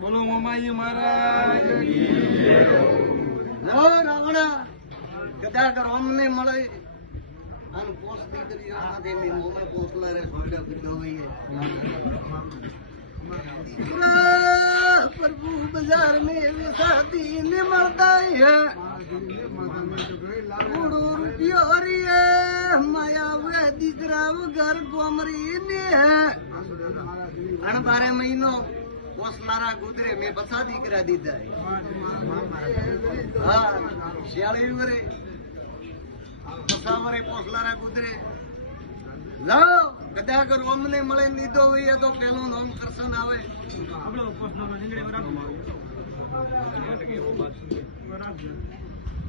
બોલો મામાજી મહારાજ રાવણા કદાચ અમને મળે અને પોસ દીકરી આનાથી ની મોમે પોસલા રે છોડ્યા પીધો હોય प्रभु बाजार में शादी ने मरता है रुपयो माया वे दीकरा घर गोमरी ने है 12 महीनो पोसनारा गुजरे में बसा दीकरा दीदा है हाँ 46 वरे बसा वरे पोसनारा गुजरे लाओ कदाच रोमने મળે લીધો હોય તો પેલું નામ કરશન આવે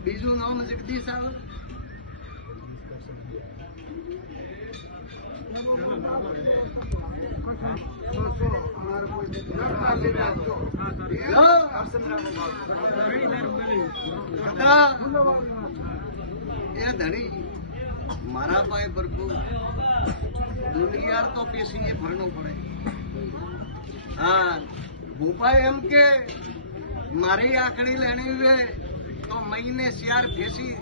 બીજું નામ જગદીશ આવે એ ધણી મારા પાસે પ્રભુ દુનિયા તો પેશી ભરવું પડે હા ભૂપા એમ કે મારી આકડી લેણી વે તો મહિને 4 ફેસી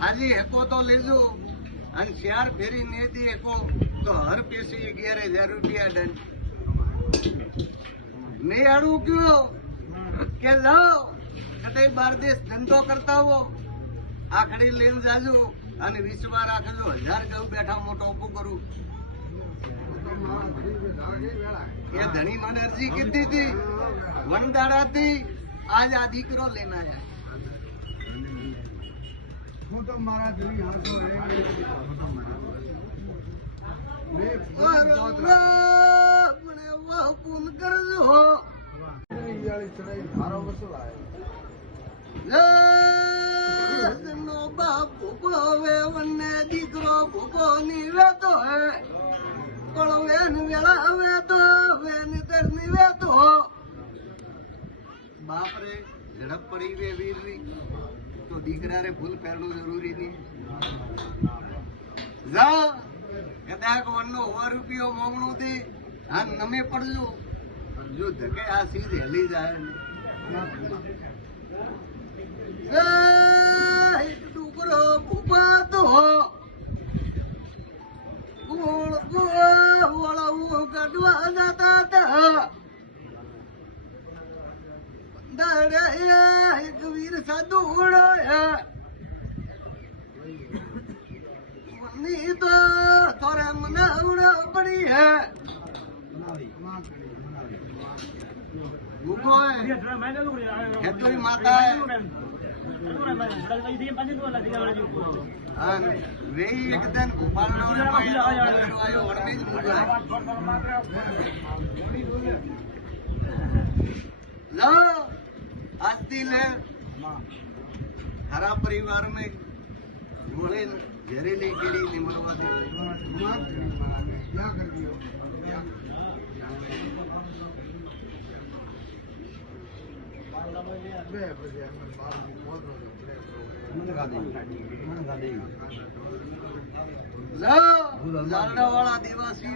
હાજી હેકો તો લેજો અને 4 ફેરી ને દી હેકો તો હર પેશી 11,000 રૂપિયા દંડ ને આડું કયો કે લાવ કદાચ બાર દેશ ધંધો કરતા હો આકડી લઈને જાજો અને વિશ્વા રાખજો 1000 ગૌ બેઠા મોટો ઉભું કરું એ ધણી મને અરજી કીધી હતી વનદાડાથી આજ આ દીકરો લઈને આયા હું તો મારા ધણી પૂન કરજો નો બાપ ભૂકો હવે વને દીકરો ભૂકો ની વેતો હે પણ વેન વેળા હવે તો વેન દરની વેતો બાપ રે ઝડપ પડી વે વીરની તો દીકરા રે ફૂલ પહેરવું જરૂરી નહીં જા કદાચ વનનો 100 રૂપિયો મોંઘણું થી આ નમે પડજો જો ધકે આ સીધ હેલી જાય એક ટુકડો ભૂપાતો ગોળ ગોળ વળવું કાઢવા જતા હતા દાડે એક વીર સાધુ ની તો થોડા મને ઉડા પડી હે ખેતરી માતા વેઈ એકદમ ઉપાડનો આયો વડની જ મુજાય લો आज दिन है हरा परिवार में घोड़े जहरीली कीड़ी निमरवा दे क्या कर दियो लालड़ा वाला दिवासी